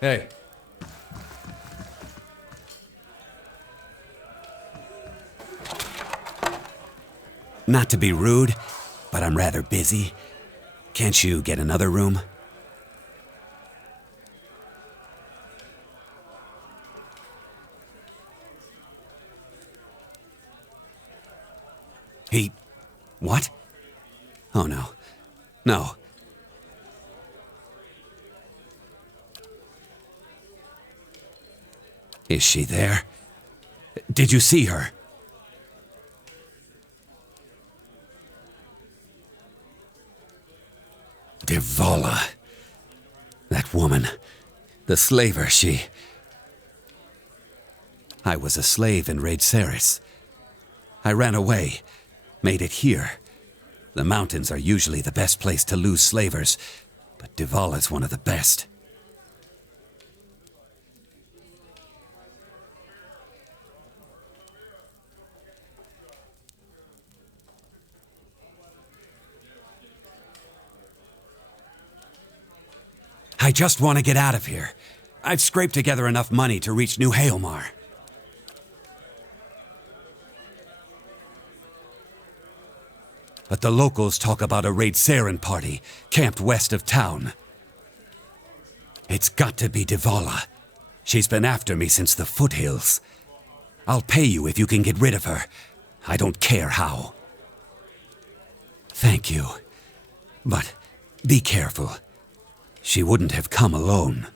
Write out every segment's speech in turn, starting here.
Hey. Not to be rude, but I'm rather busy. Can't you get another room? He... what? Oh, no. No. Is she there? Did you see her? Devala. That woman. The slaver, she... I was a slave in Raid Saris. I ran away. Made it here. The mountains are usually the best place to lose slavers, but Devala's one of the best. I just want to get out of here. I've scraped together enough money to reach New Haelmar. But the locals talk about a Raid Saren party camped west of town. It's got to be Devala. She's been after me since the foothills. I'll pay you if you can get rid of her. I don't care how. Thank you. But be careful. She wouldn't have come alone.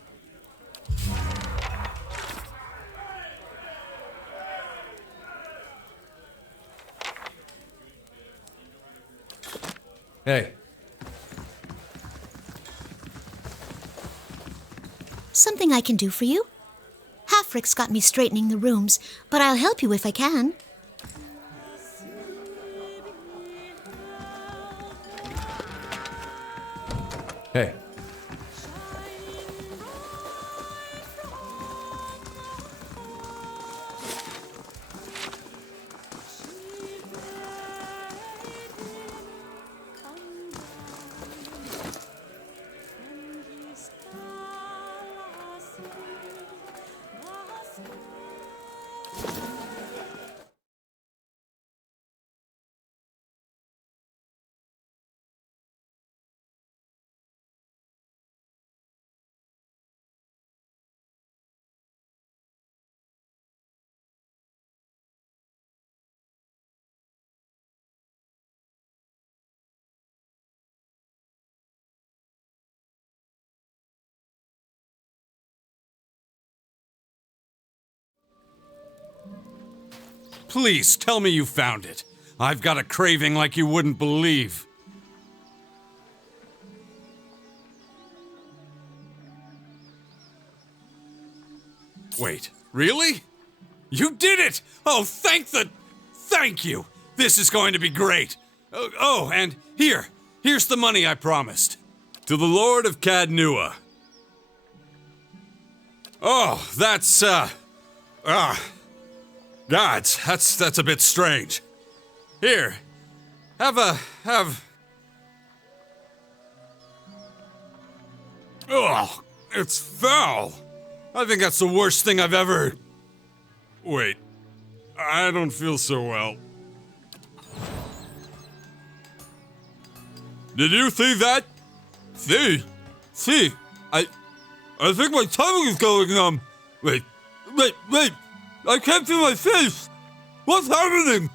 Hey. Something I can do for you? Halfrick's got me straightening the rooms, but I'll help you if I can. Hey. Please, tell me you found it. I've got a craving like you wouldn't believe. Wait, really? You did it! Oh, thank you! This is going to be great! Oh, and here's the money I promised. To the Lord of Cadnua. Oh, gods, that's a bit strange. Here, have... Oh, it's foul. I think that's the worst thing I've ever... Wait, I don't feel so well. Did you see that? See, I think my tongue is going, wait, I can't feel my face! What's happening?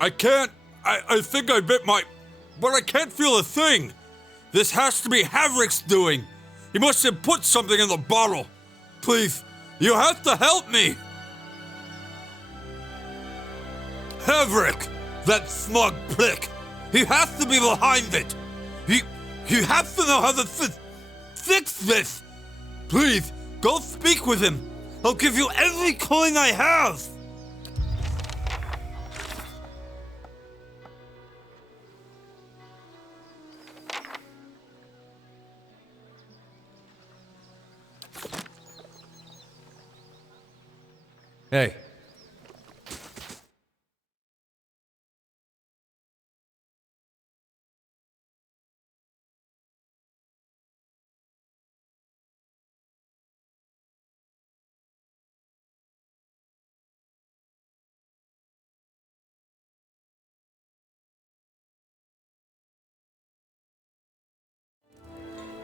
I think I bit my... But I can't feel a thing! This has to be Havrick's doing! He must have put something in the bottle! Please, you have to help me! Havrick! That smug prick! He has to be behind it! He has to know how to fix this! Please, go speak with him! I'll give you every coin I have! Hey.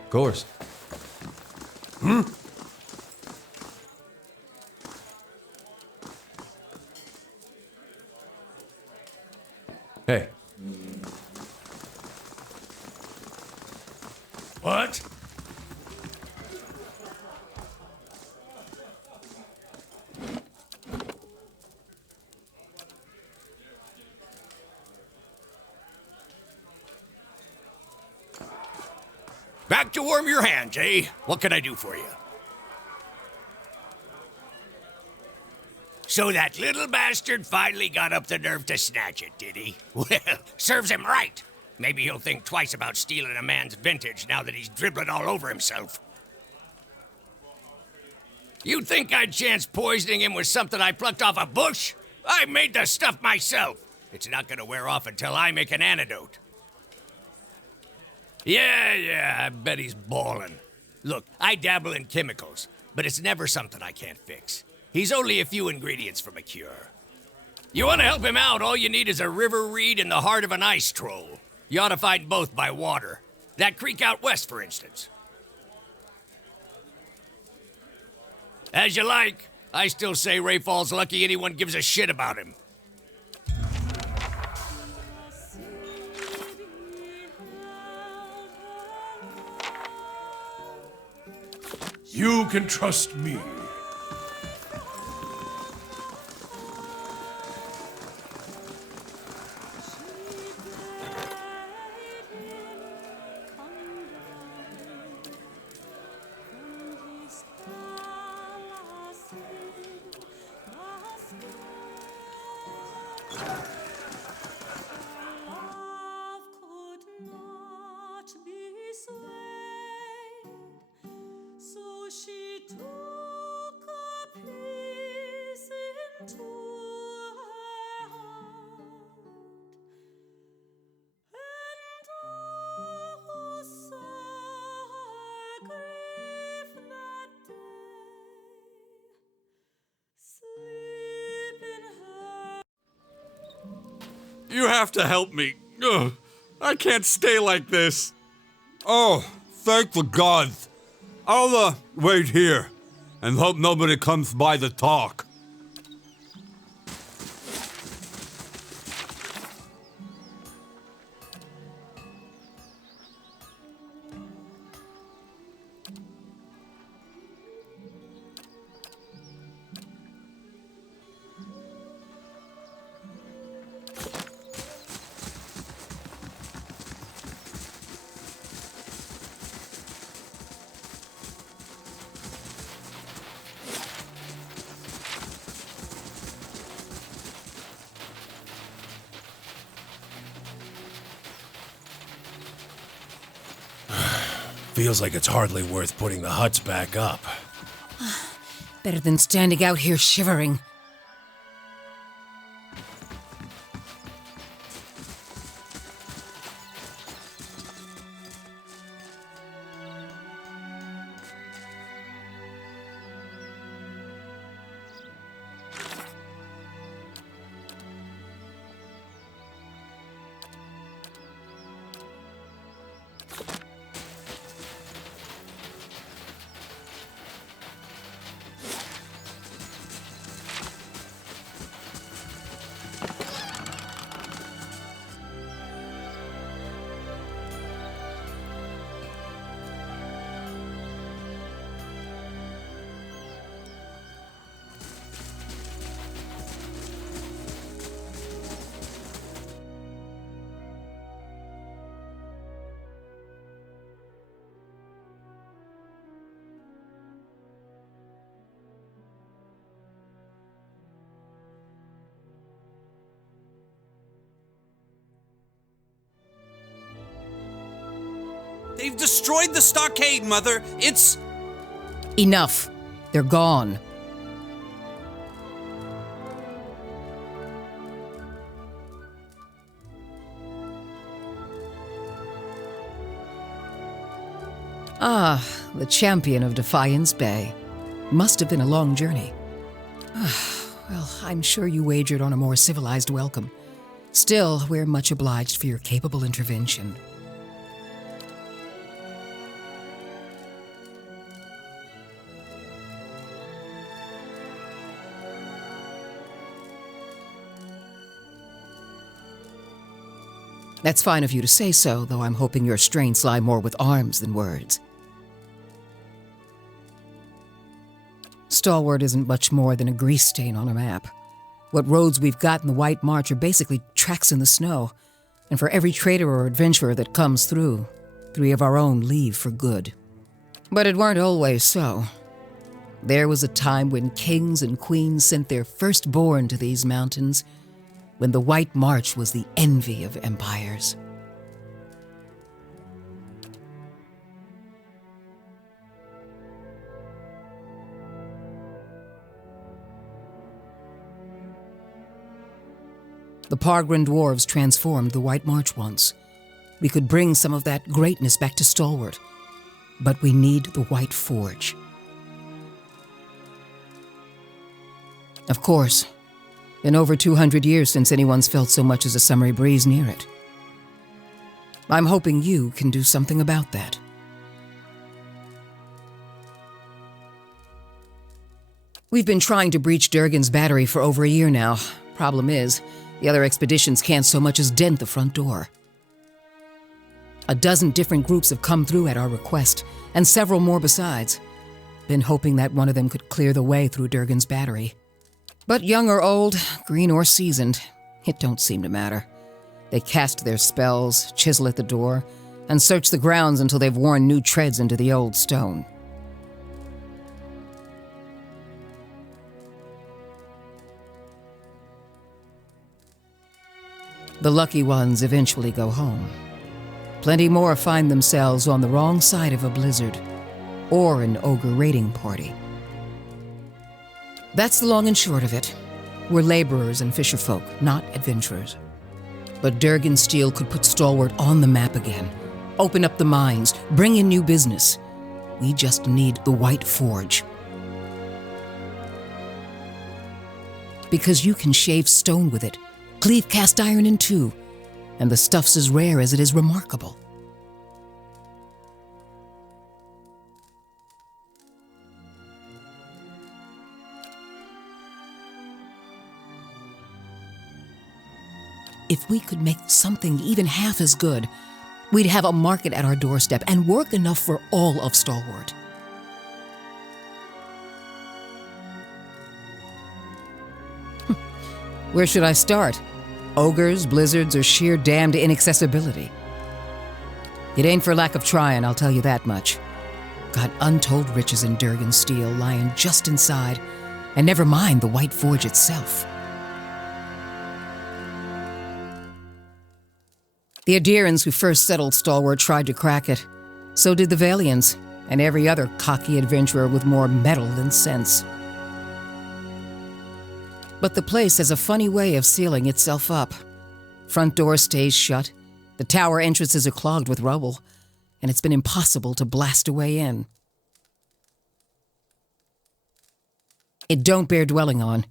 Of course. Hey. What? Back to warm your hands, eh? What can I do for you? So that little bastard finally got up the nerve to snatch it, did he? Well, serves him right. Maybe he'll think twice about stealing a man's vintage now that he's dribbling all over himself. You'd think I'd chance poisoning him with something I plucked off a bush? I made the stuff myself. It's not gonna wear off until I make an antidote. Yeah, I bet he's ballin'. Look, I dabble in chemicals, but it's never something I can't fix. He's only a few ingredients from a cure. You want to help him out, all you need is a river reed in the heart of an ice troll. You ought to find both by water. That creek out west, for instance. As you like. I still say Rayfall's lucky anyone gives a shit about him. You can trust me. You have to help me. Ugh, I can't stay like this. Oh, thank the gods. I'll, wait here and hope nobody comes by to talk. Feels like it's hardly worth putting the huts back up. Better than standing out here shivering. They've destroyed the stockade, Mother. It's... Enough. They're gone. The champion of Defiance Bay. Must have been a long journey. Well, I'm sure you wagered on a more civilized welcome. Still, we're much obliged for your capable intervention. That's fine of you to say so, though I'm hoping your strengths lie more with arms than words. Stalwart isn't much more than a grease stain on a map. What roads we've got in the White March are basically tracks in the snow, and for every trader or adventurer that comes through, 3 of our own leave for good. But it weren't always so. There was a time when kings and queens sent their firstborn to these mountains, when the White March was the envy of empires. The Pargrin dwarves transformed the White March once. We could bring some of that greatness back to Stalwart, but we need the White Forge. Of course, been over 200 years since anyone's felt so much as a summery breeze near it. I'm hoping you can do something about that. We've been trying to breach Durgan's battery for over a year now. Problem is, the other expeditions can't so much as dent the front door. A dozen different groups have come through at our request, and several more besides. Been hoping that one of them could clear the way through Durgan's battery. But young or old, green or seasoned, it don't seem to matter. They cast their spells, chisel at the door, and search the grounds until they've worn new treads into the old stone. The lucky ones eventually go home. Plenty more find themselves on the wrong side of a blizzard, or an ogre raiding party. That's the long and short of it. We're laborers and fisherfolk, not adventurers. But Durgan Steel could put Stalwart on the map again, open up the mines, bring in new business. We just need the White Forge. Because you can shave stone with it, cleave cast iron in two, and the stuff's as rare as it is remarkable. If we could make something even half as good, we'd have a market at our doorstep and work enough for all of Stalwart. Where should I start? Ogres, blizzards, or sheer damned inaccessibility? It ain't for lack of trying, I'll tell you that much. Got untold riches in Durgan Steel lying just inside, and never mind the White Forge itself. The Adirans who first settled Stalwart tried to crack it. So did the Valians, and every other cocky adventurer with more metal than sense. But the place has a funny way of sealing itself up. Front door stays shut, the tower entrances are clogged with rubble, and it's been impossible to blast a way in. It don't bear dwelling on.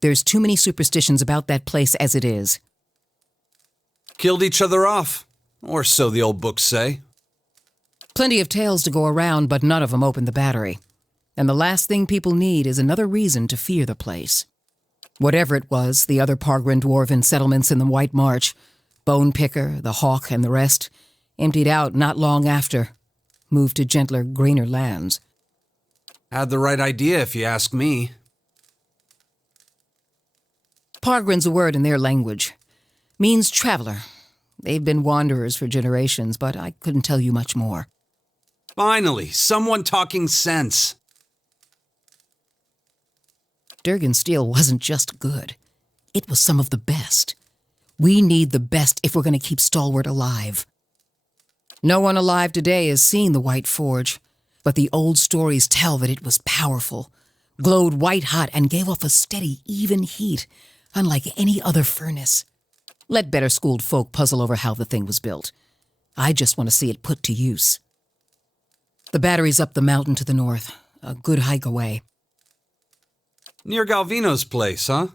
There's too many superstitions about that place as it is. Killed each other off, or so the old books say. Plenty of tales to go around, but none of them open the battery. And the last thing people need is another reason to fear the place. Whatever it was, the other Pargrin dwarven settlements in the White March, Bone Picker, the Hawk, and the rest, emptied out not long after, moved to gentler, greener lands. Had the right idea, if you ask me. Pargrin's a word in their language. Means traveler. They've been wanderers for generations, but I couldn't tell you much more. Finally, someone talking sense. Durgan Steel wasn't just good. It was some of the best. We need the best if we're going to keep Stalwart alive. No one alive today has seen the White Forge, but the old stories tell that it was powerful, glowed white-hot, and gave off a steady, even heat, unlike any other furnace. Let better-schooled folk puzzle over how the thing was built. I just want to see it put to use. The battery's up the mountain to the north, a good hike away. Near Galvino's place, huh?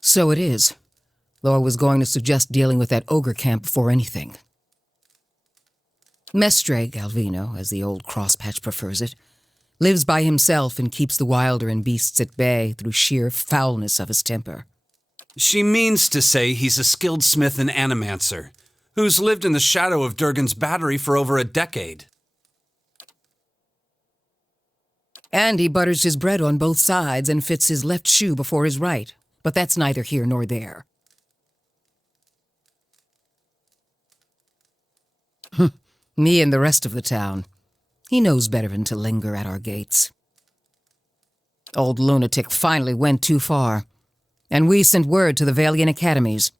So it is. Though I was going to suggest dealing with that ogre camp before anything. Mestre Galvino, as the old crosspatch prefers it, lives by himself and keeps the wilder and beasts at bay through sheer foulness of his temper. She means to say he's a skilled smith and animancer, who's lived in the shadow of Durgan's battery for over a decade. And he butters his bread on both sides and fits his left shoe before his right, but that's neither here nor there. Me and the rest of the town. He knows better than to linger at our gates. Old lunatic finally went too far, and we sent word to the Valiant academies.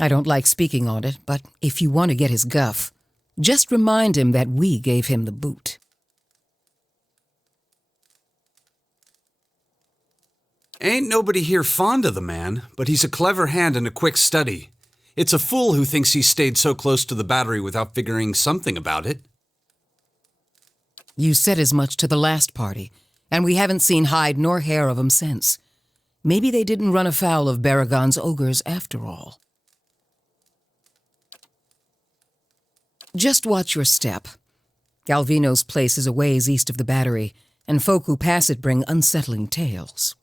I don't like speaking on it, but if you want to get his guff, just remind him that we gave him the boot. Ain't nobody here fond of the man, but he's a clever hand and a quick study. It's a fool who thinks he stayed so close to the battery without figuring something about it. You said as much to the last party, and we haven't seen hide nor hair of him since. Maybe they didn't run afoul of Baragon's ogres after all. Just watch your step. Galvino's place is a ways east of the battery, and folk who pass it bring unsettling tales.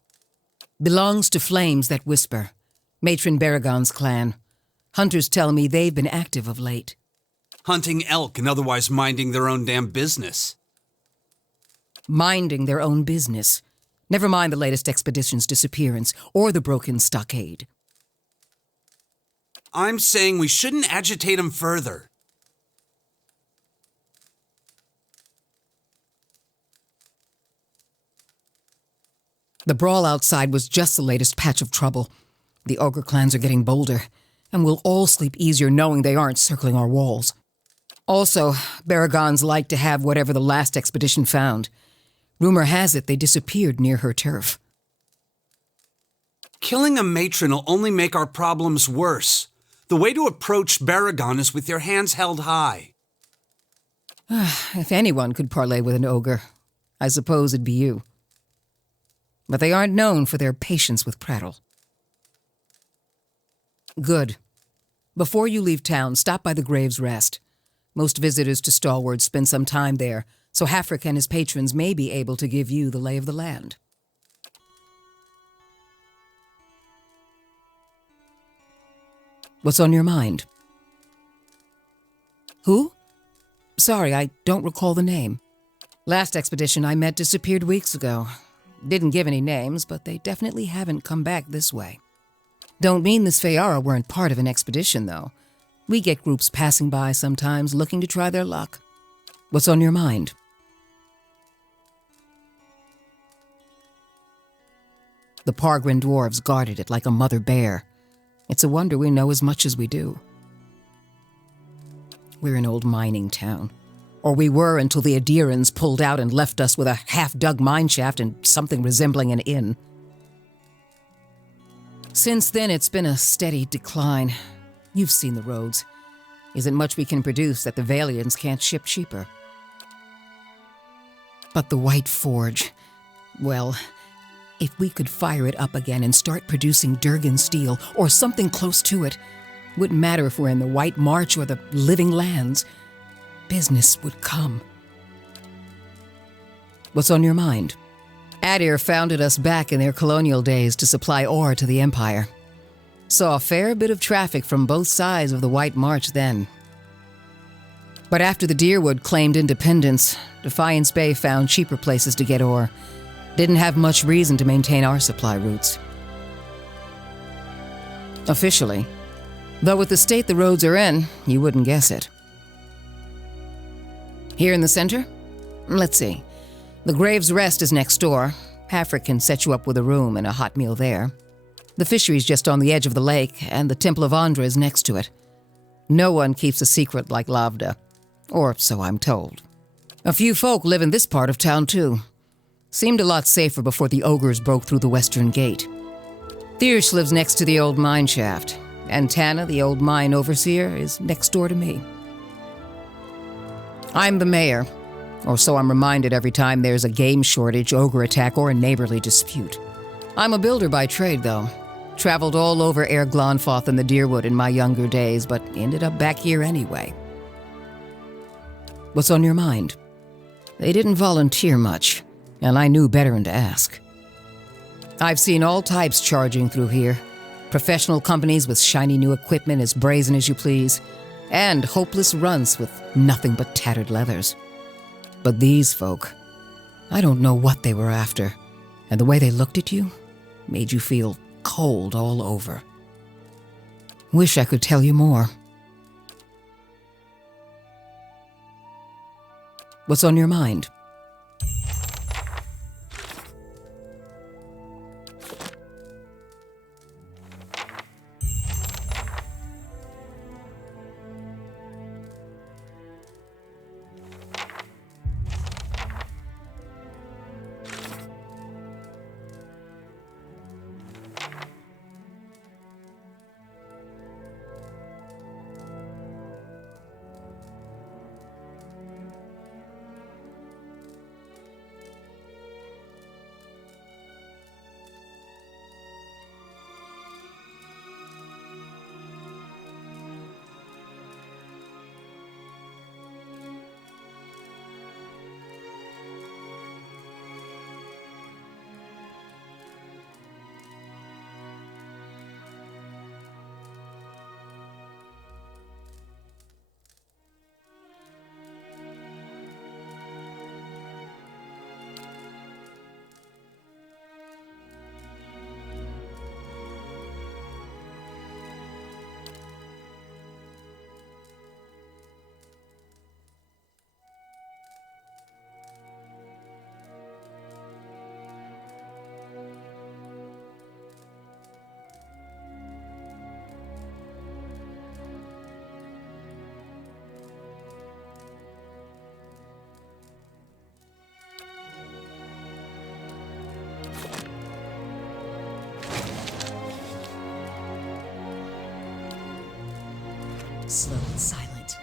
Belongs to Flames That Whisper, Matron Baragon's clan. Hunters tell me they've been active of late. Hunting elk and otherwise minding their own damn business. Minding their own business. Never mind the latest expedition's disappearance or the broken stockade. I'm saying we shouldn't agitate him further. The brawl outside was just the latest patch of trouble. The ogre clans are getting bolder, and we'll all sleep easier knowing they aren't circling our walls. Also, Baragons like to have whatever the last expedition found. Rumor has it they disappeared near her turf. Killing a matron will only make our problems worse. The way to approach Baragon is with your hands held high. If anyone could parley with an ogre, I suppose it'd be you. But they aren't known for their patience with prattle. Good. Before you leave town, stop by the Grave's Rest. Most visitors to Stalwart spend some time there, so Hafric and his patrons may be able to give you the lay of the land. What's on your mind? Who? Sorry, I don't recall the name. Last expedition I met disappeared weeks ago. Didn't give any names, but they definitely haven't come back this way. Don't mean the Sfeara weren't part of an expedition, though. We get groups passing by sometimes looking to try their luck. What's on your mind? The Pargrin dwarves guarded it like a mother bear. It's a wonder we know as much as we do. We're an old mining town. Or we were until the Adirans pulled out and left us with a half-dug mineshaft and something resembling an inn. Since then, it's been a steady decline. You've seen the roads. Isn't much we can produce that the Valians can't ship cheaper. But the White Forge, well, if we could fire it up again and start producing Durgan steel or something close to it, wouldn't matter if we're in the White March or the Living Lands. Business would come. What's on your mind? Adir founded us back in their colonial days to supply ore to the Empire. Saw a fair bit of traffic from both sides of the White March then. But after the Deerwood claimed independence, Defiance Bay found cheaper places to get ore. Didn't have much reason to maintain our supply routes. Officially. Though with the state the roads are in, you wouldn't guess it. Here in the center? Let's see. The Grave's Rest is next door. Hafric can set you up with a room and a hot meal there. The fishery's just on the edge of the lake, and the Temple of Andra is next to it. No one keeps a secret like Lavda. Or so I'm told. A few folk live in this part of town, too. Seemed a lot safer before the ogres broke through the western gate. Thiersch lives next to the old mine shaft. and Tana, the old mine overseer, is next door to me. I'm the mayor, or so I'm reminded every time there's a game shortage, ogre attack, or a neighborly dispute. I'm a builder by trade, though. Traveled all over Air Glonfoth and the Deerwood in my younger days, but ended up back here anyway. What's on your mind? They didn't volunteer much, and I knew better than to ask. I've seen all types charging through here. Professional companies with shiny new equipment as brazen as you please, and hopeless runts with nothing but tattered leathers. But these folk, I don't know what they were after, and the way they looked at you made you feel cold all over. Wish I could tell you more. What's on your mind? Slow and silent.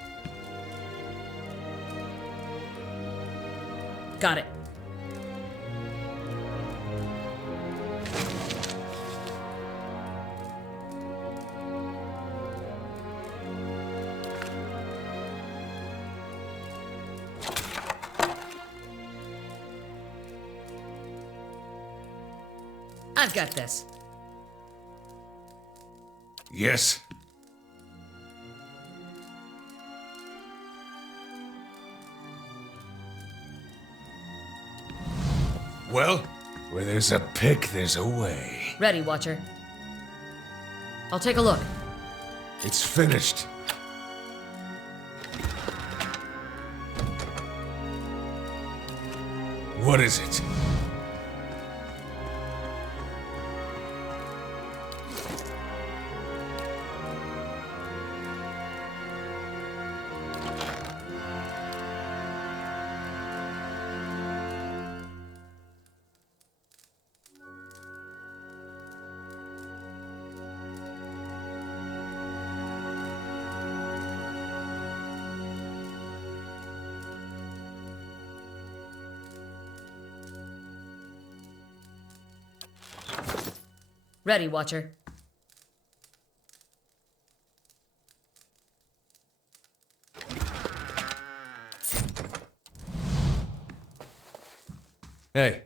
Got it. I've got this. Yes. Well, where there's a pick, there's a way. Ready, Watcher. I'll take a look. It's finished. What is it? Ready, Watcher. Hey.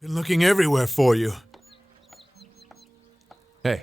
Been looking everywhere for you. Hey.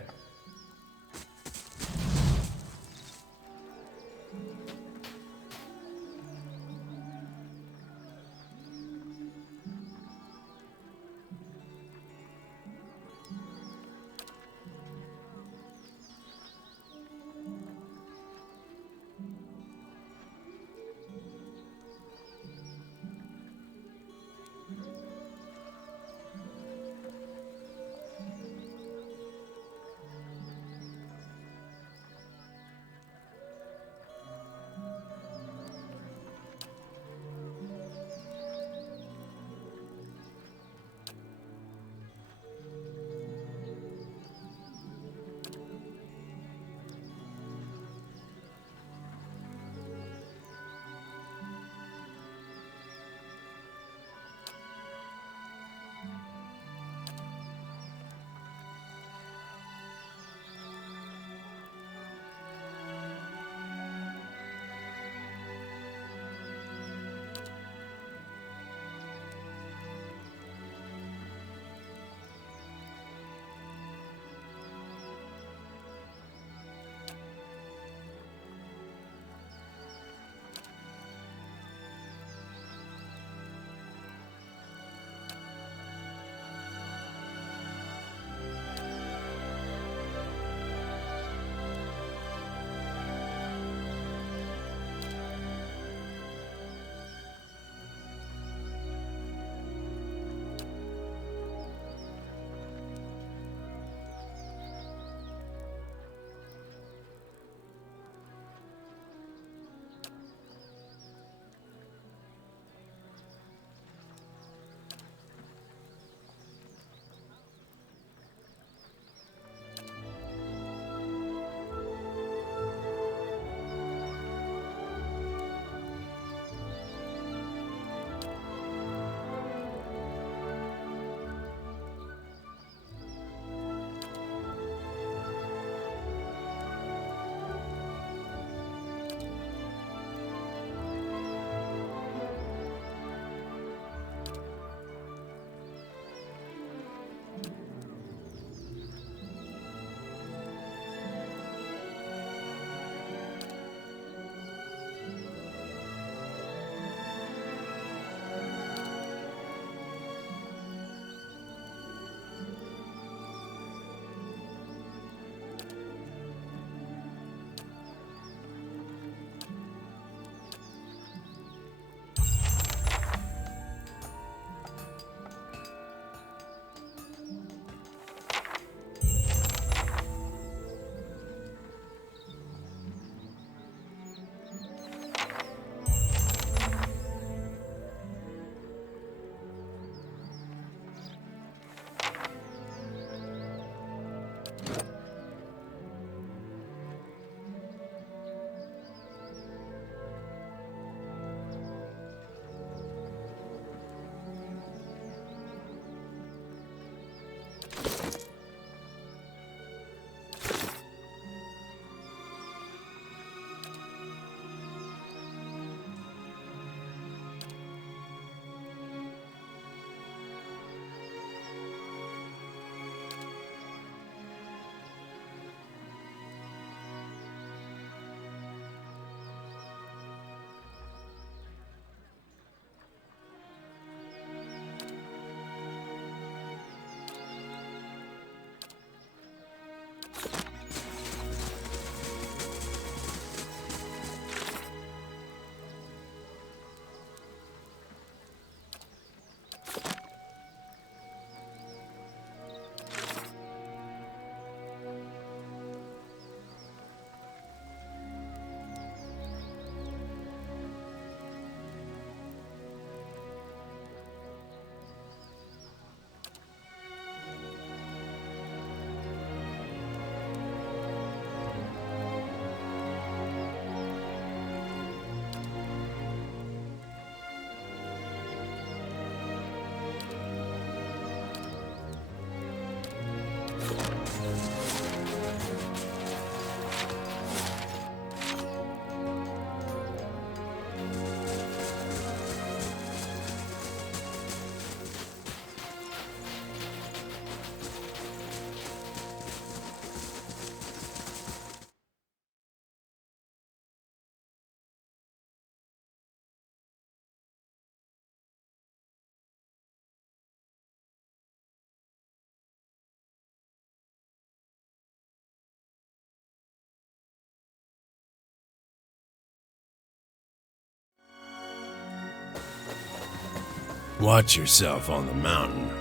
Watch yourself on the mountain.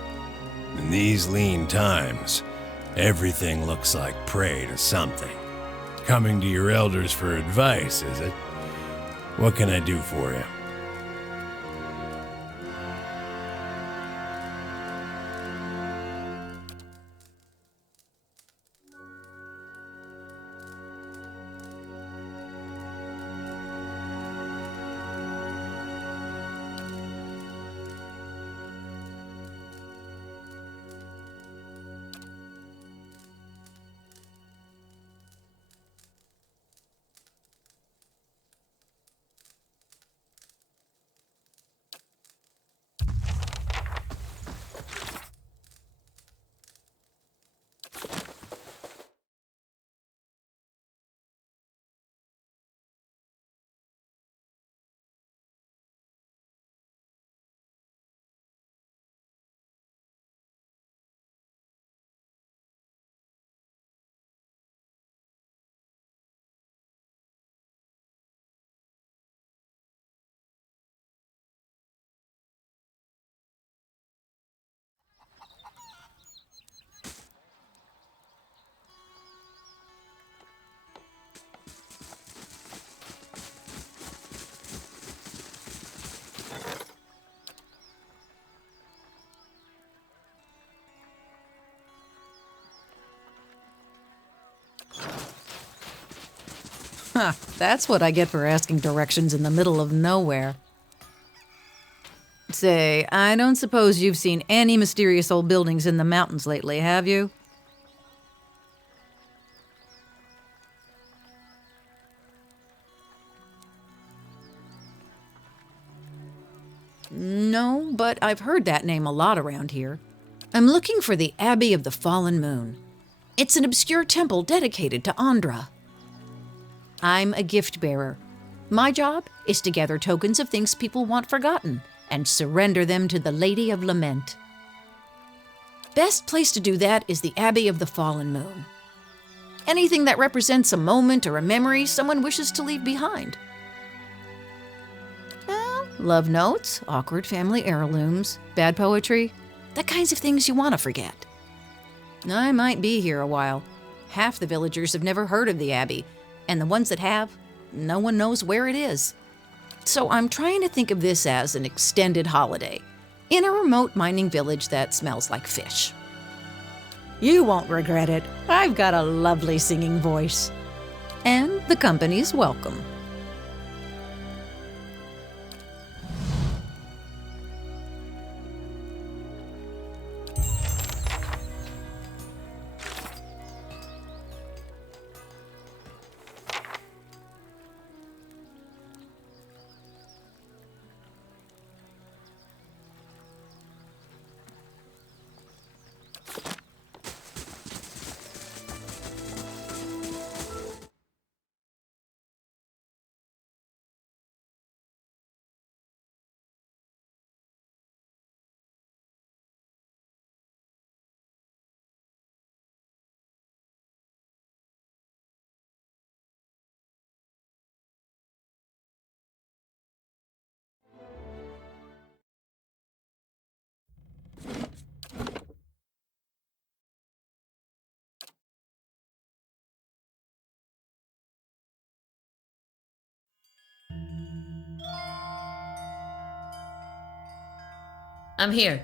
In these lean times, everything looks like prey to something. Coming to your elders for advice, is it? What can I do for you? Huh, that's what I get for asking directions in the middle of nowhere. Say, I don't suppose you've seen any mysterious old buildings in the mountains lately, have you? No, but I've heard that name a lot around here. I'm looking for the Abbey of the Fallen Moon. It's an obscure temple dedicated to Andra. I'm a gift bearer. My job is to gather tokens of things people want forgotten and surrender them to the Lady of Lament. Best place to do that is the Abbey of the Fallen Moon. Anything that represents a moment or a memory someone wishes to leave behind. Well, love notes, awkward family heirlooms, bad poetry, the kinds of things you want to forget. I might be here a while. Half the villagers have never heard of the Abbey, and the ones that have, no one knows where it is. So I'm trying to think of this as an extended holiday in a remote mining village that smells like fish. You won't regret it. I've got a lovely singing voice. And the company's welcome. I'm here.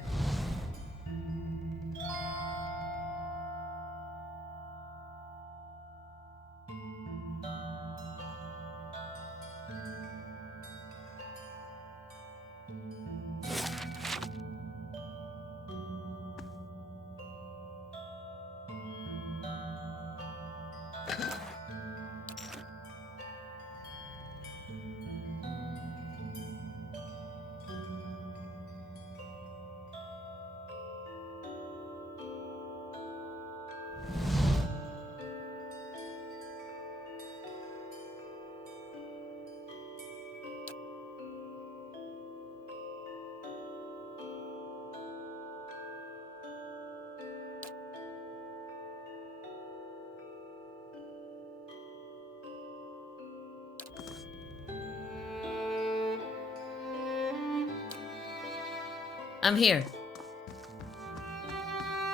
I'm here.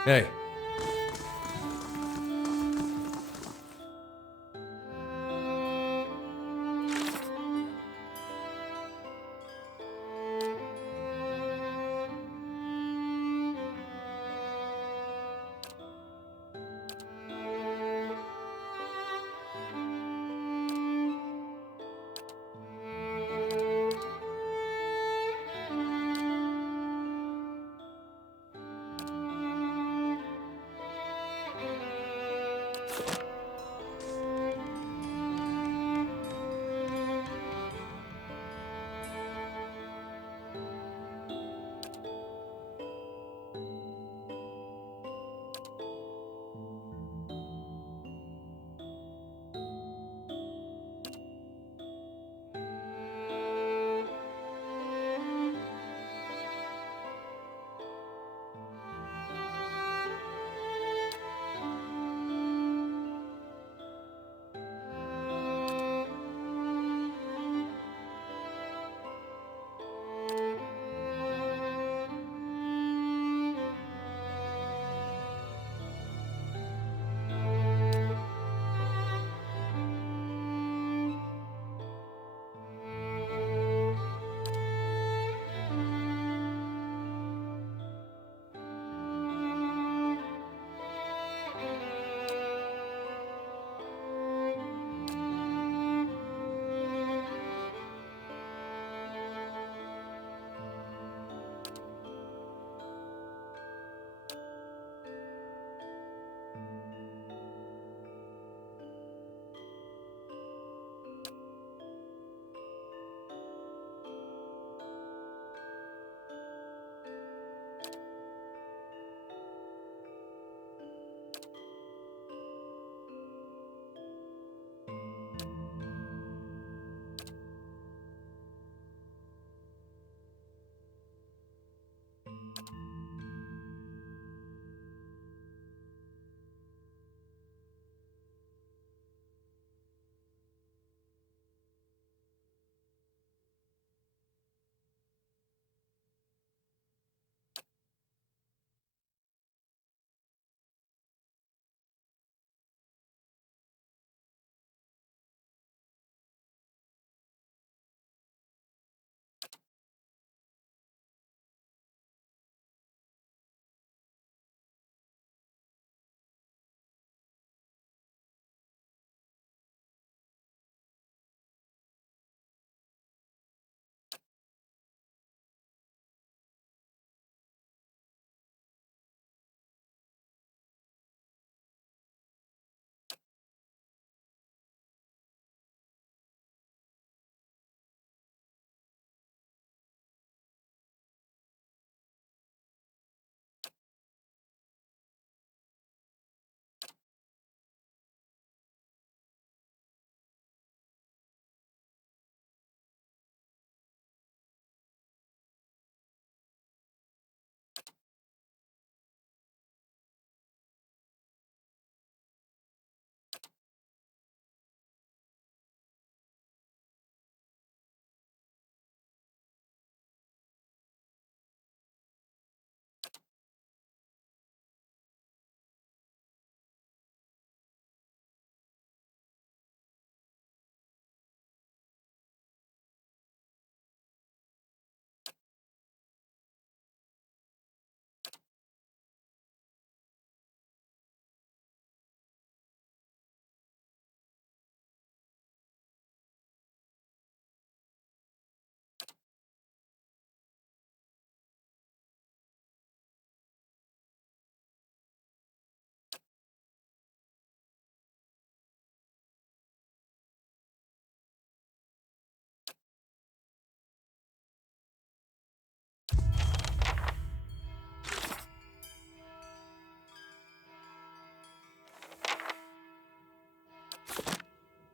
Hey.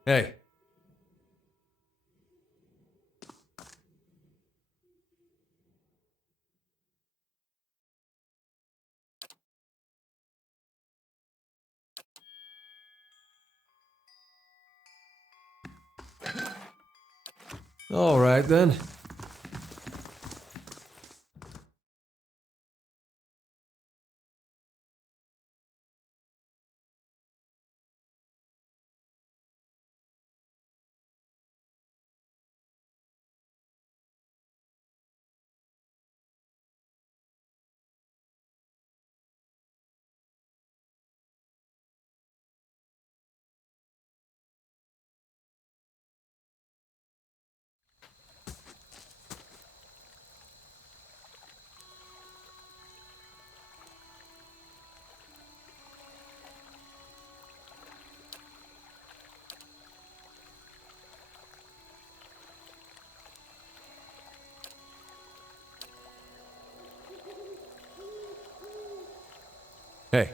Hey. All right, then. Hey.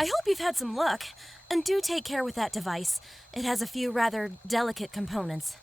I hope you've had some luck. And do take care with that device. It has a few rather delicate components.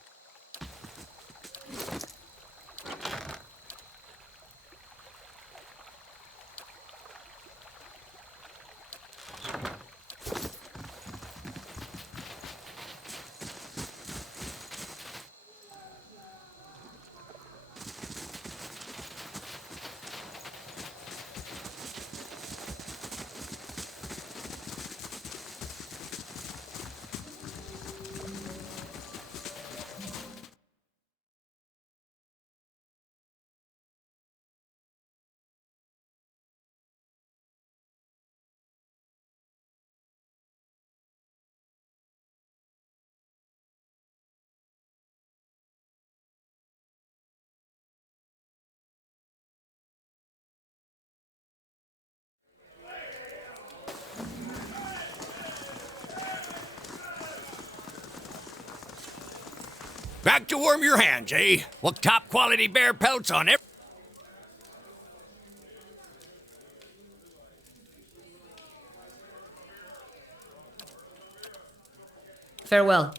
Back to warm your hands, eh? Well, top quality bear pelts on every. Farewell.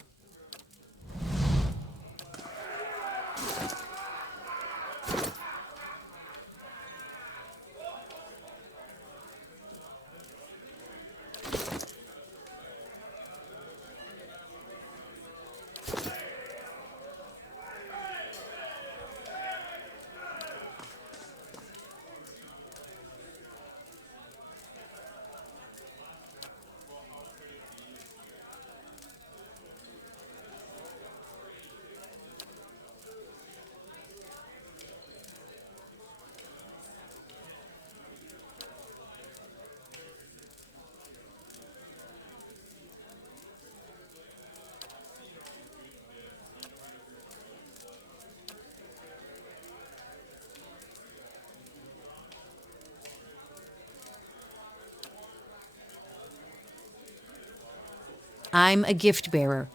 I'm a gift bearer.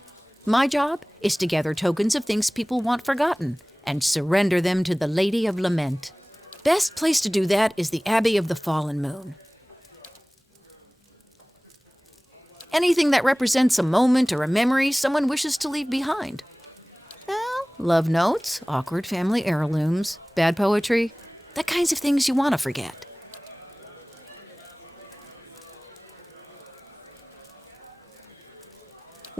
My job is to gather tokens of things people want forgotten and surrender them to the Lady of Lament. Best place to do that is the Abbey of the Fallen Moon. Anything that represents a moment or a memory someone wishes to leave behind. Well, love notes, awkward family heirlooms, bad poetry, the kinds of things you want to forget.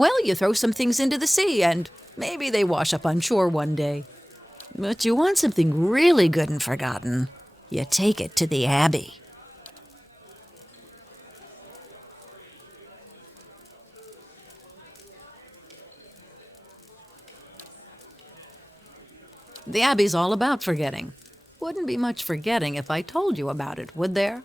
Well, you throw some things into the sea and maybe they wash up on shore one day. But you want something really good and forgotten, you take it to the Abbey. The Abbey's all about forgetting. Wouldn't be much forgetting if I told you about it, would there?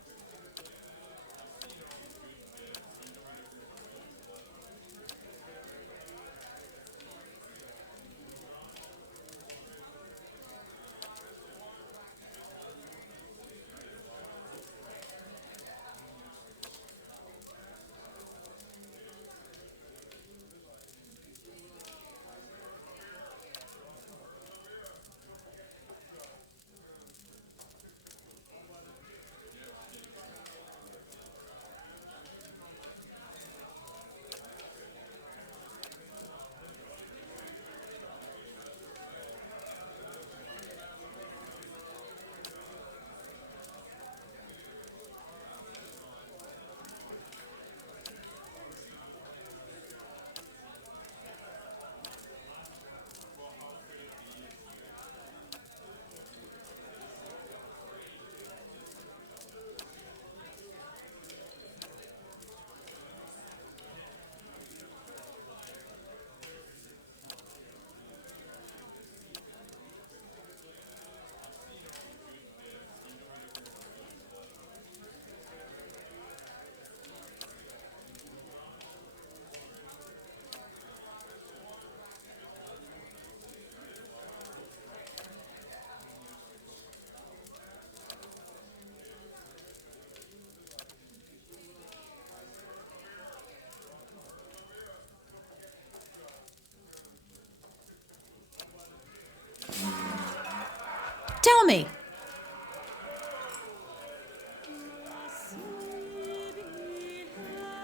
Tell me.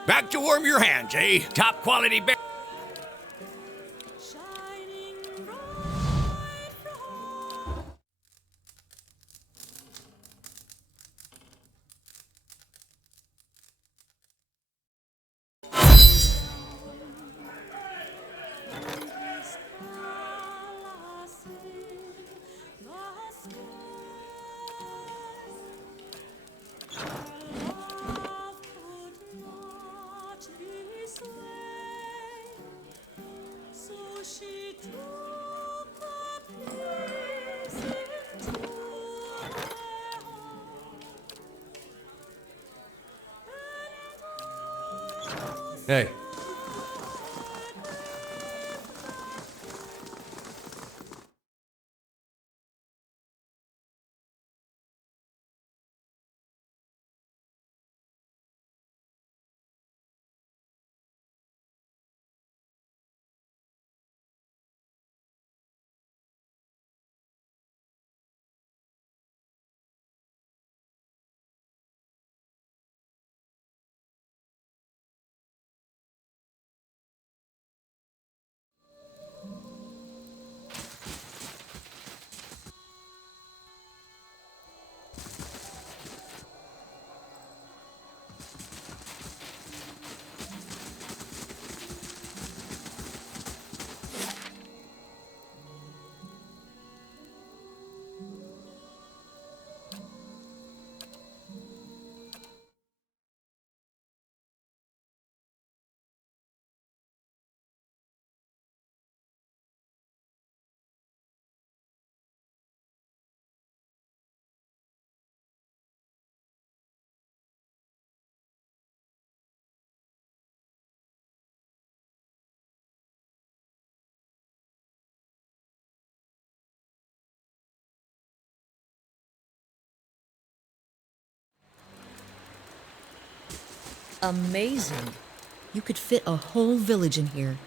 Back to warm your hands, eh? Top quality bear. Hey. Amazing. You could fit a whole village in here.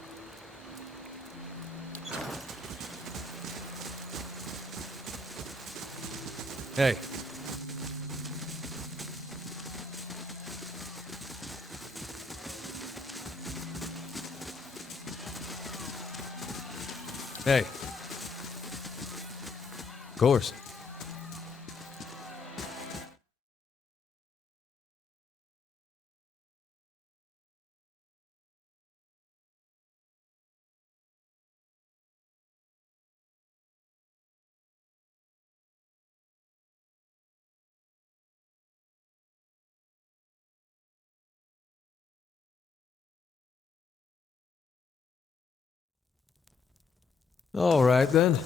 Hey. Hey. Of course. All right, then.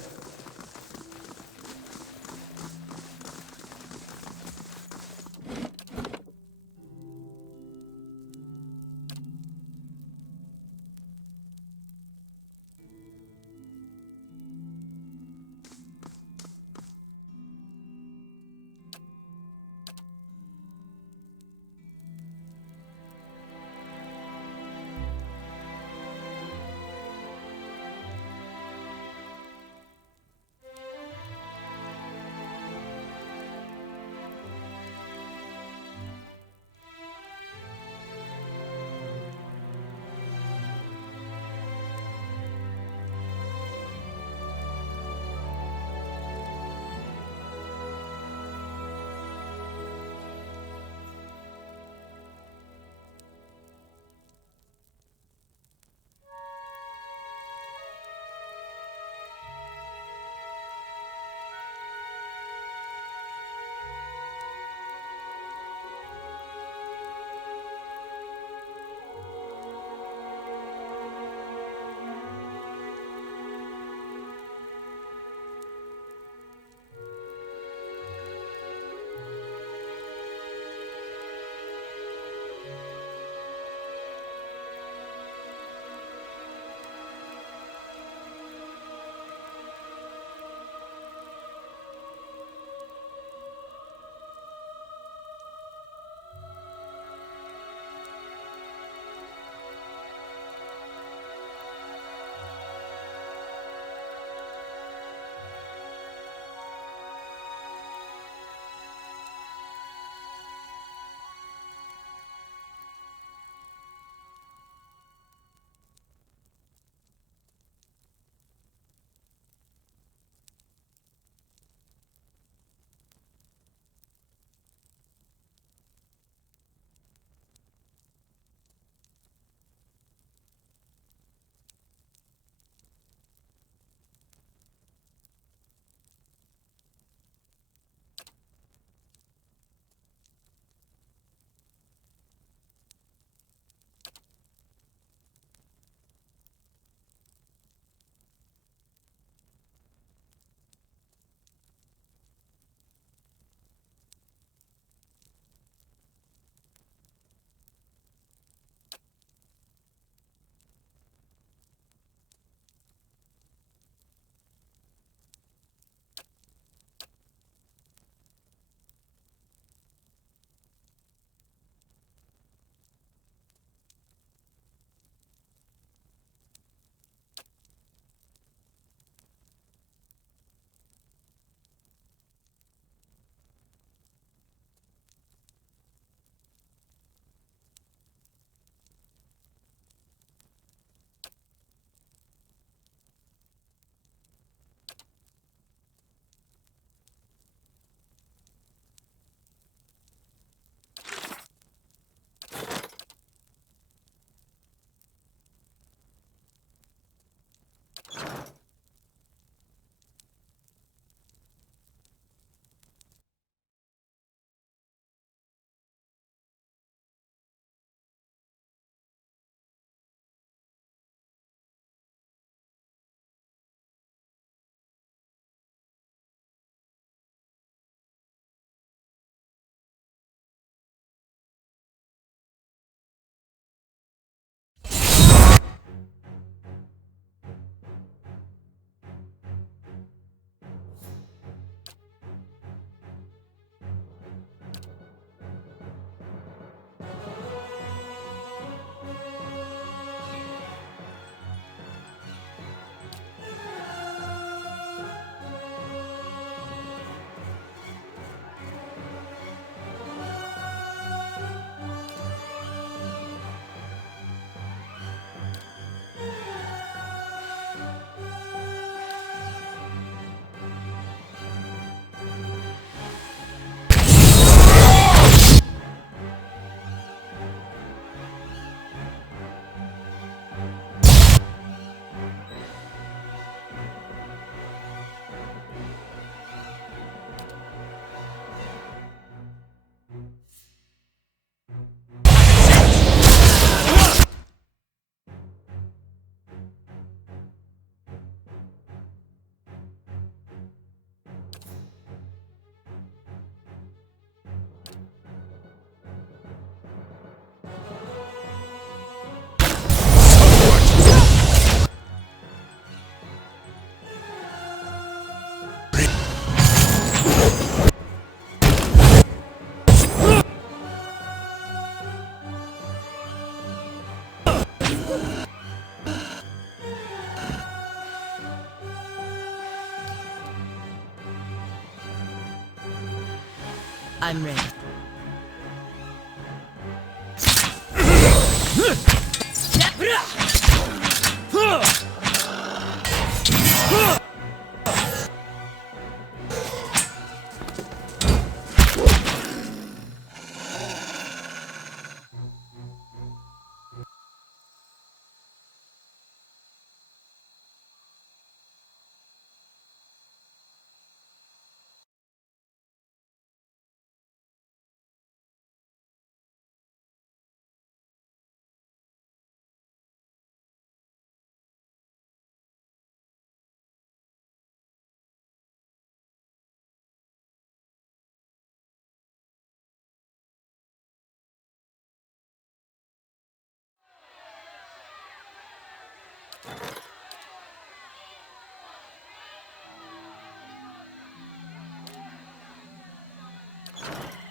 I'm ready.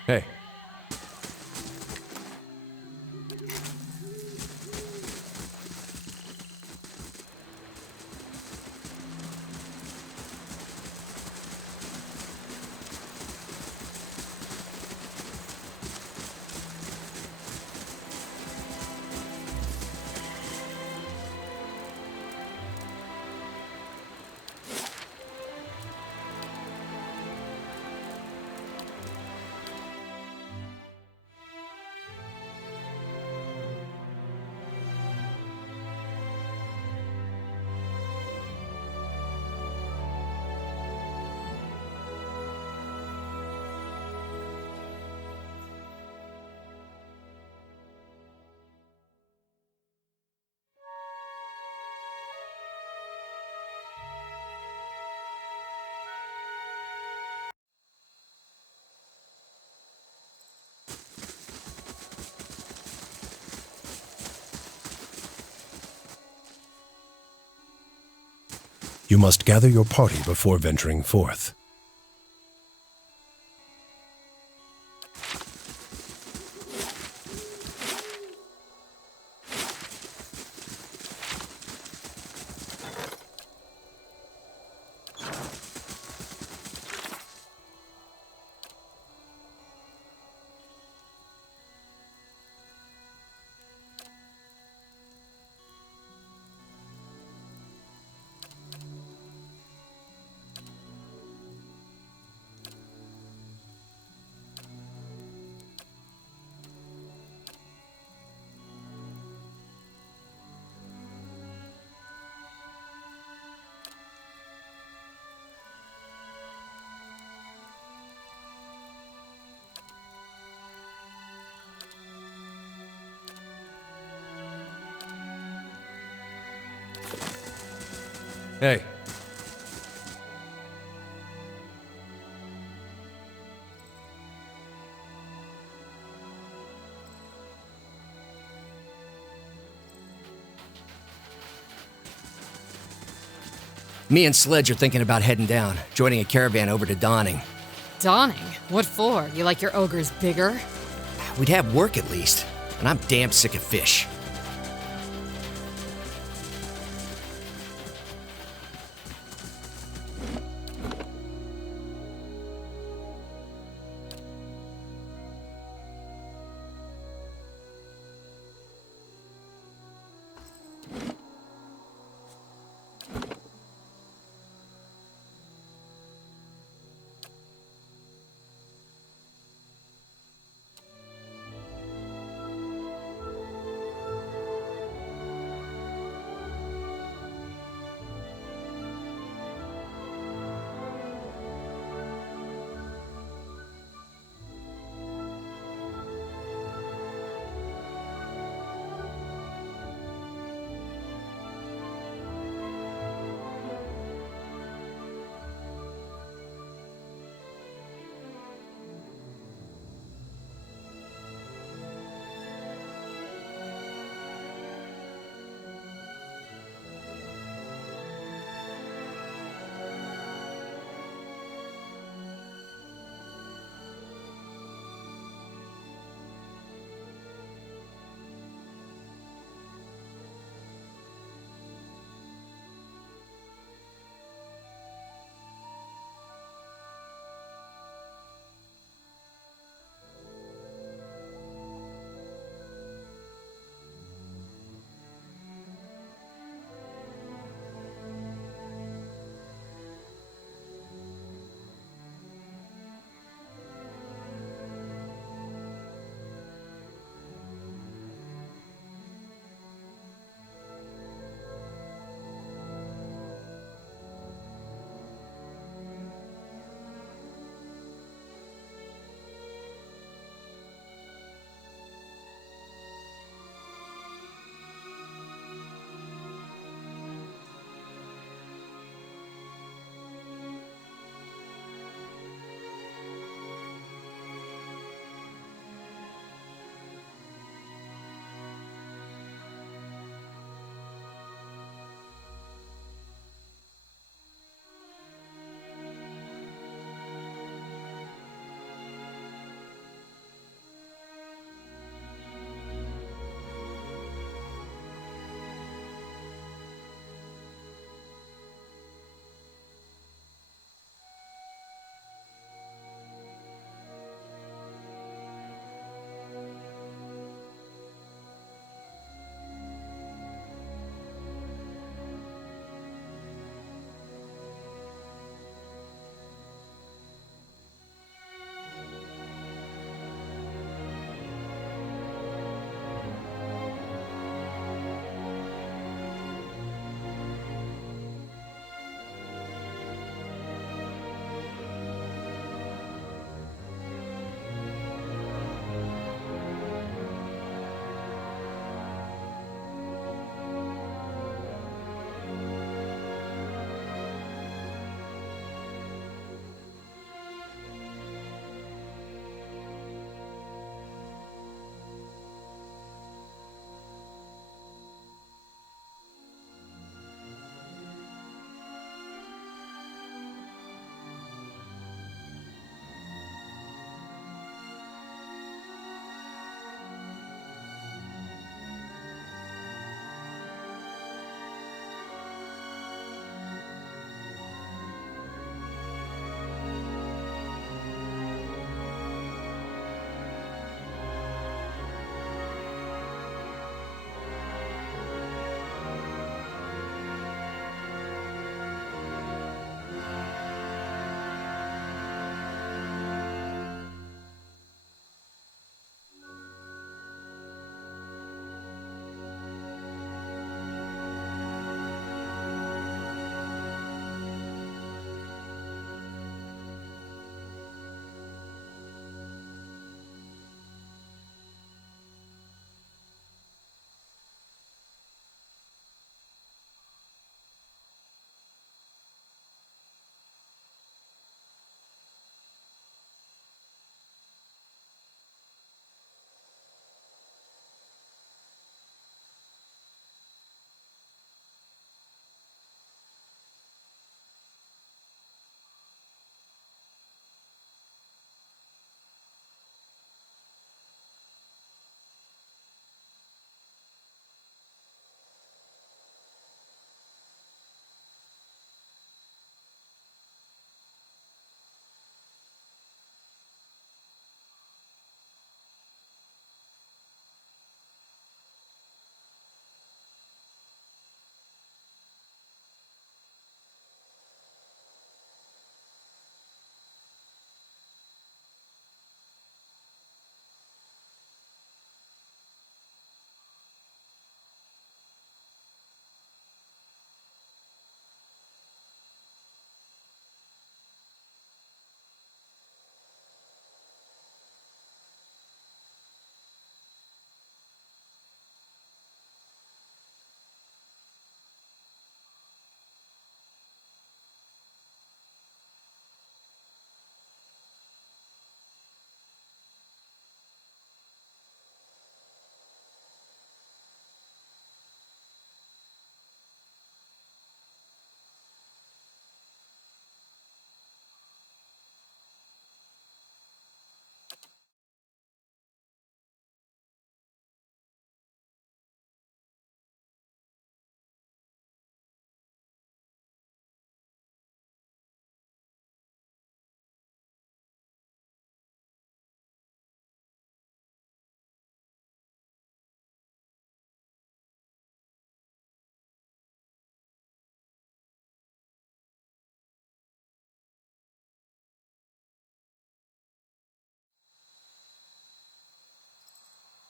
Hey. You must gather your party before venturing forth. Hey. Me and Sledge are thinking about heading down, joining a caravan over to Dawning. Dawning? What for? You like your ogres bigger? We'd have work at least, and I'm damn sick of fish.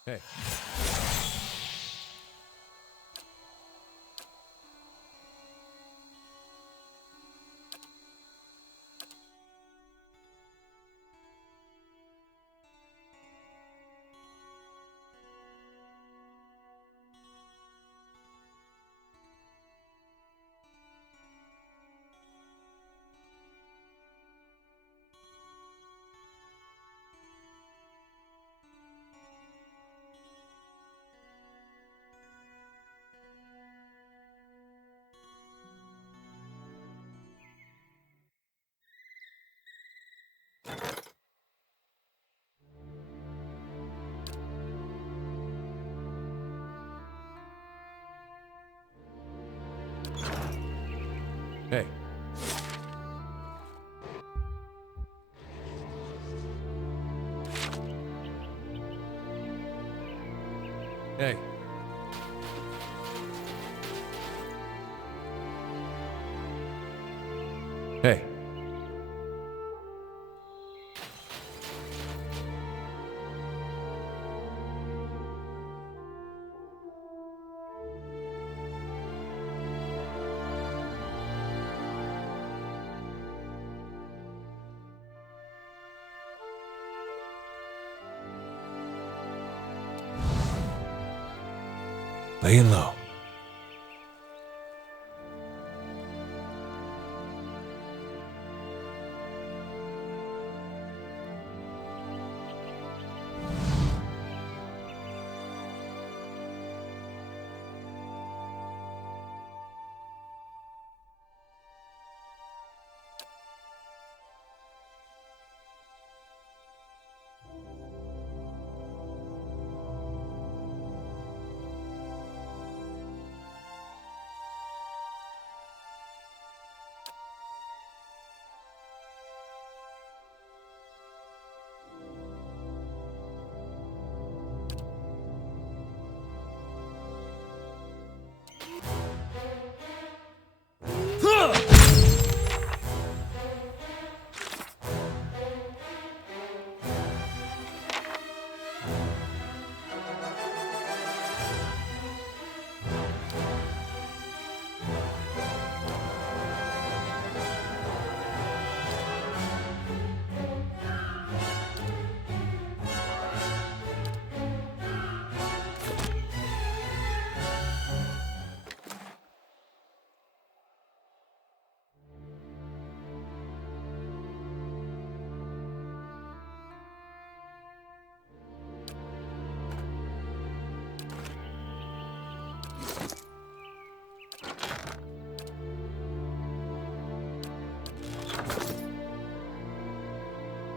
Hey. Hey. Hey. Hey. Laying low.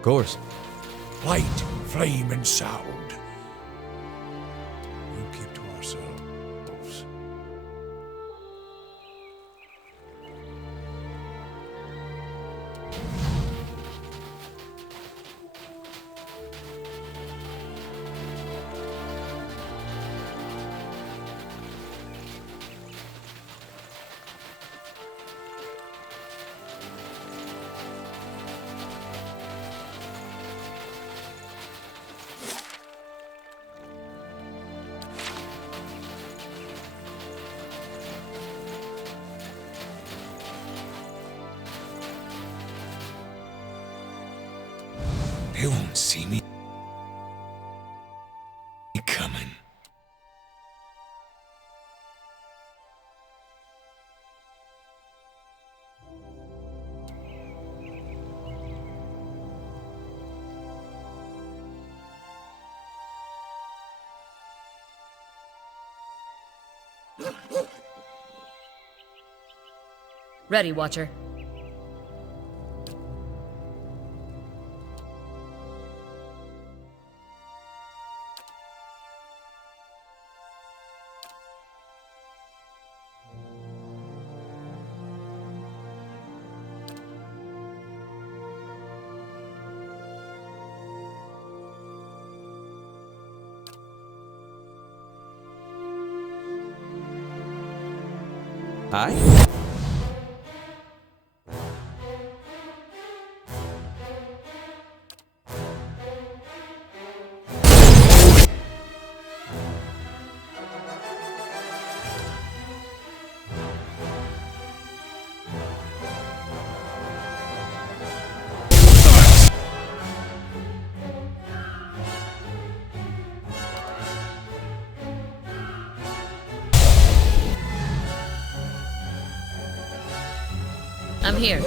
Of course. Light, flame, and sound. We'll keep to ourselves. They won't see me coming. Ready, Watcher. Hi. I'm here.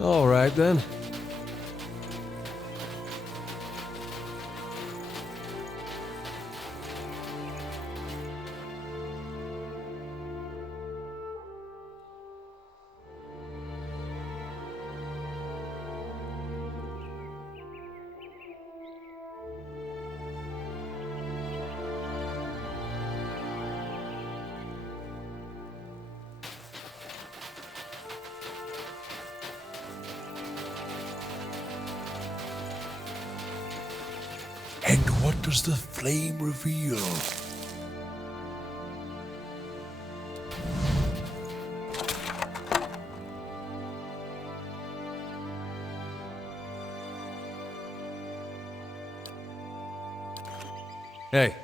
All right, then. And what does the flame reveal? Hey.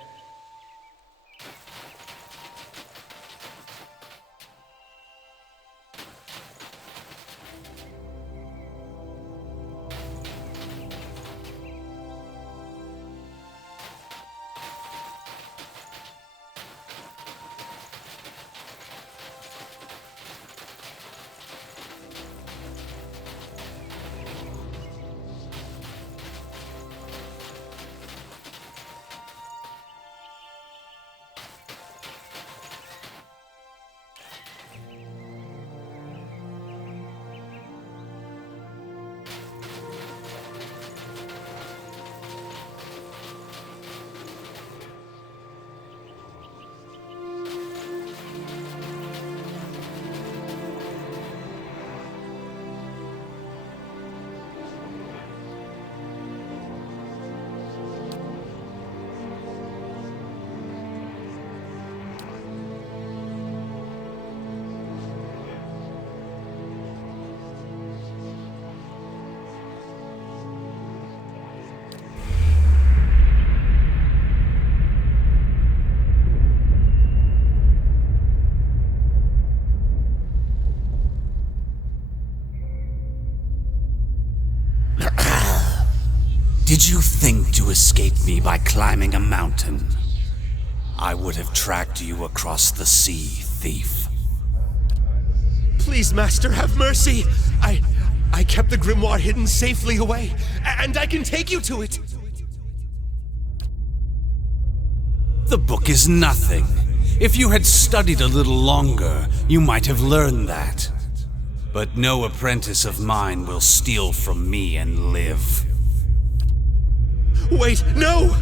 Did you think to escape me by climbing a mountain? I would have tracked you across the sea, thief. Please, Master, have mercy! I kept the grimoire hidden safely away, and I can take you to it! The book is nothing. If you had studied a little longer, you might have learned that. But no apprentice of mine will steal from me and live. Wait, no!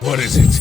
What is it?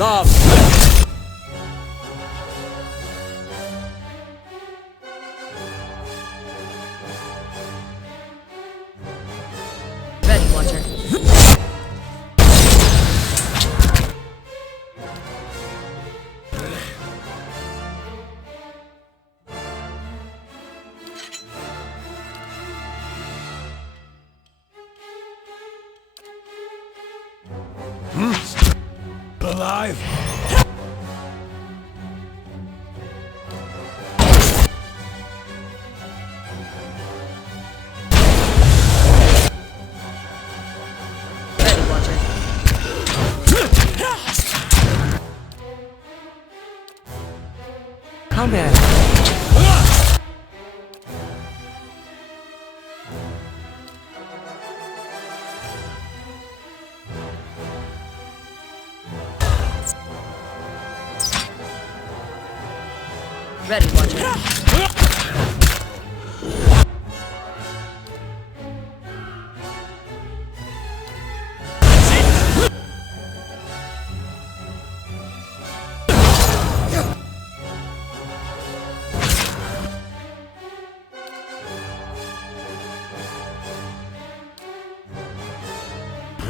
Stop! Ready, Watcher. Alive? Ready, Watcher. Come in. Ready, Watcher.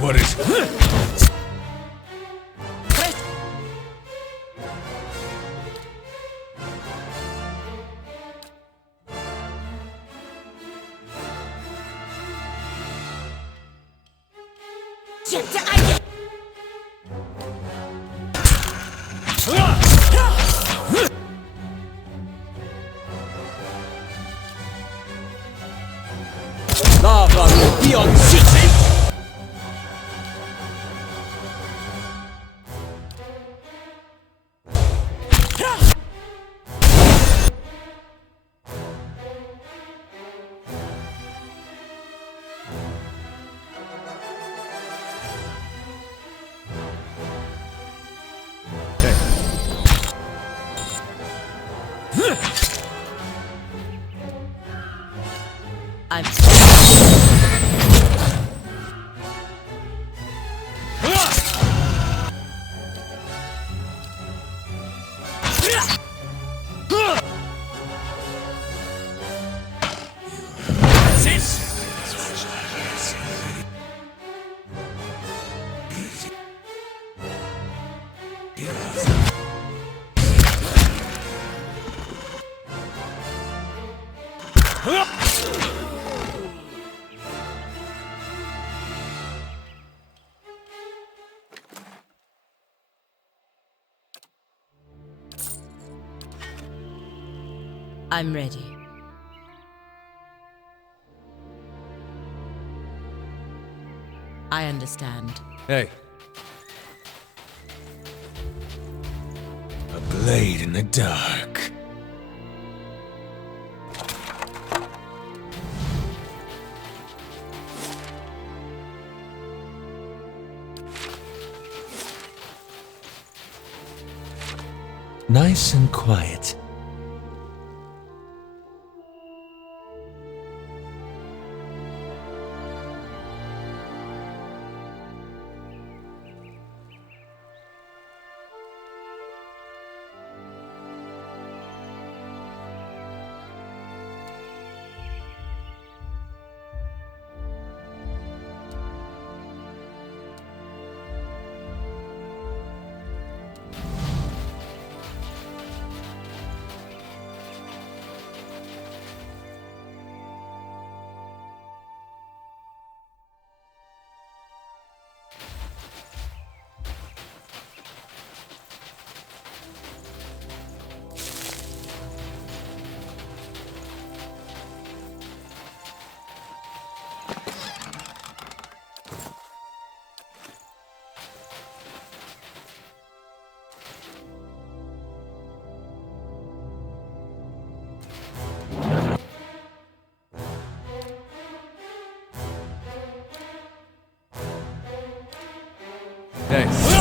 What is it? Lava will be on city! I'm... I'm ready. I understand. Hey, A blade in the dark. Nice and quiet. hey.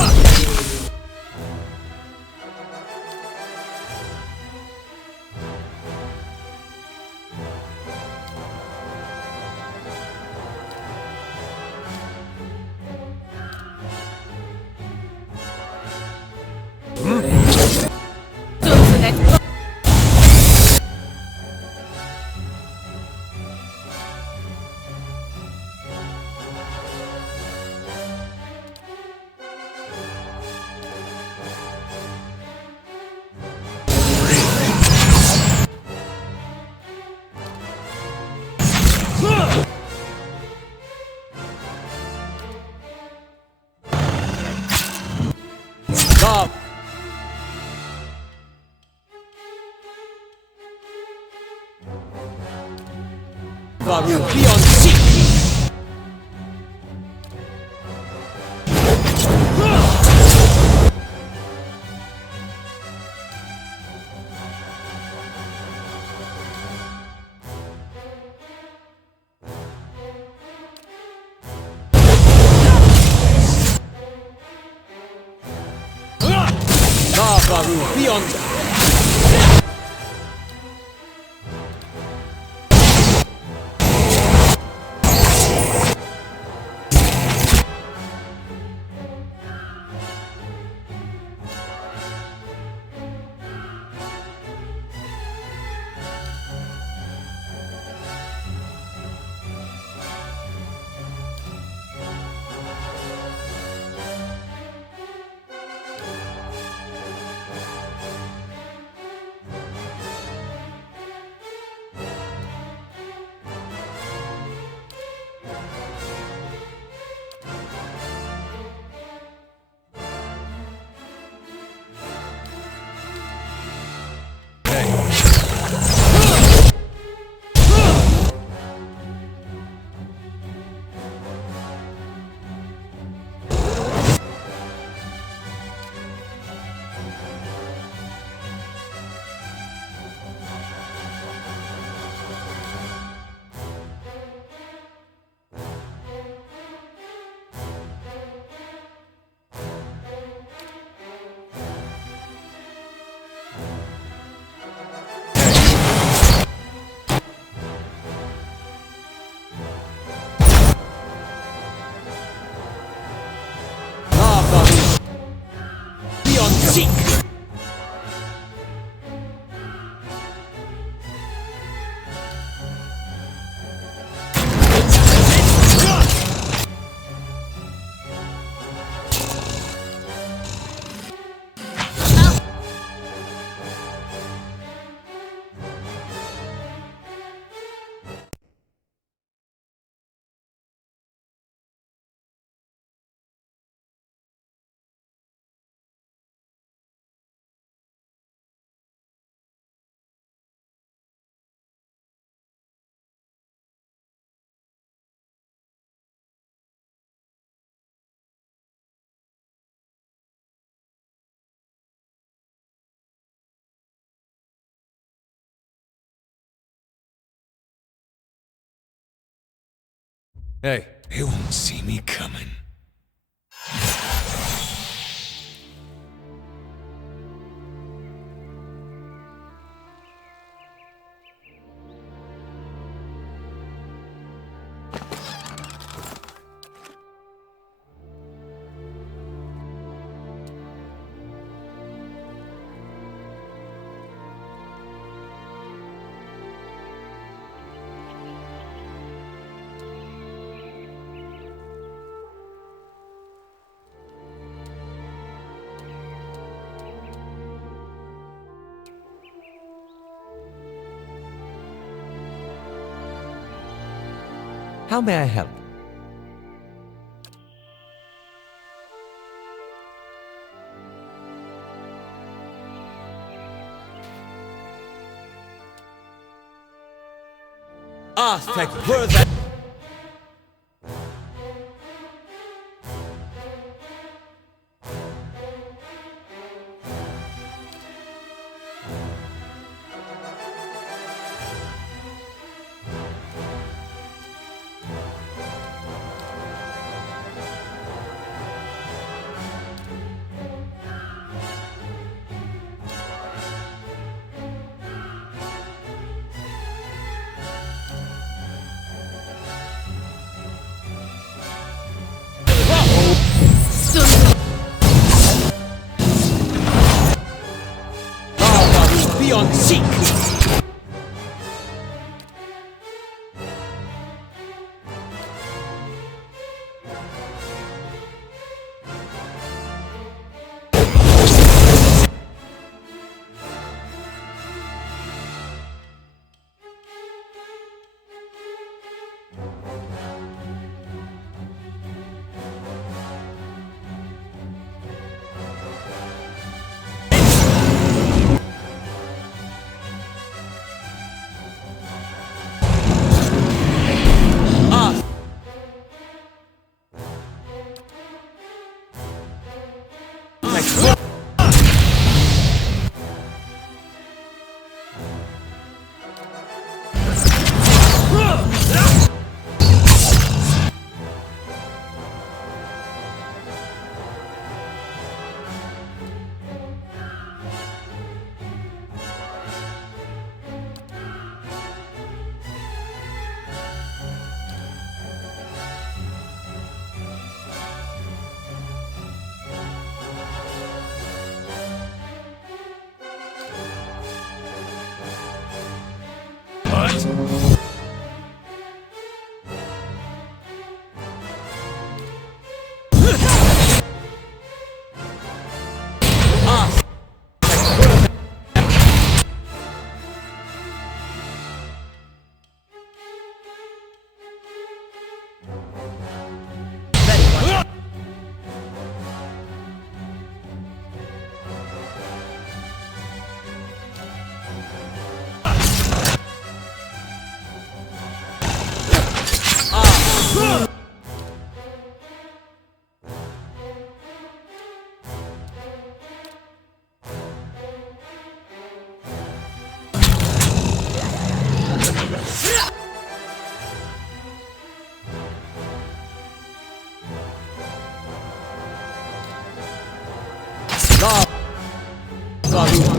Stop! Varu, be on seat! Varu, be on Hey. They won't see me coming. How may I help? Aztec brother. Beyond seek.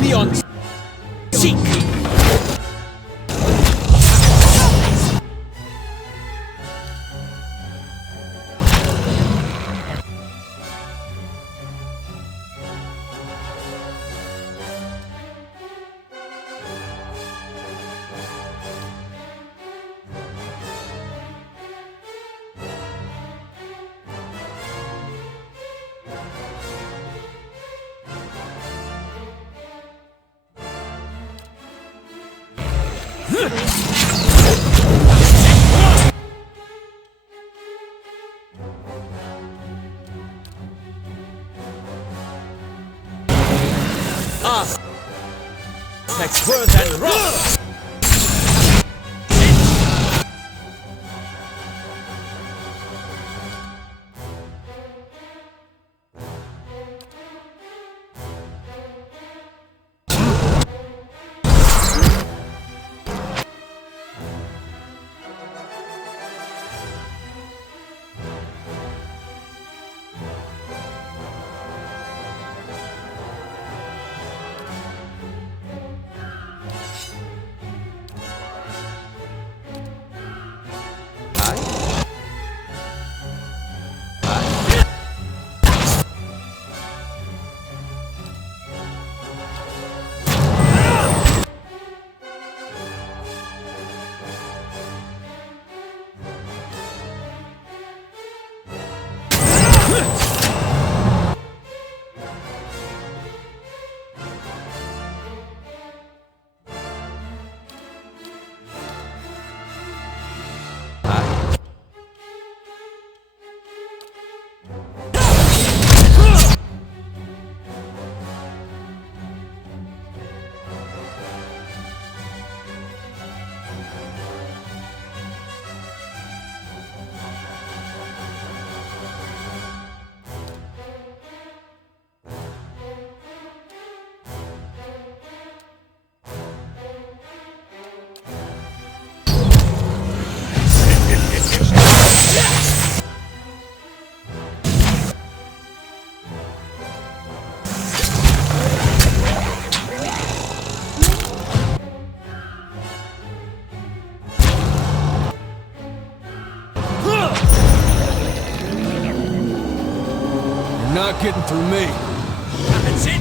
Beyond seek. Next word and rock. not getting through me. That's it!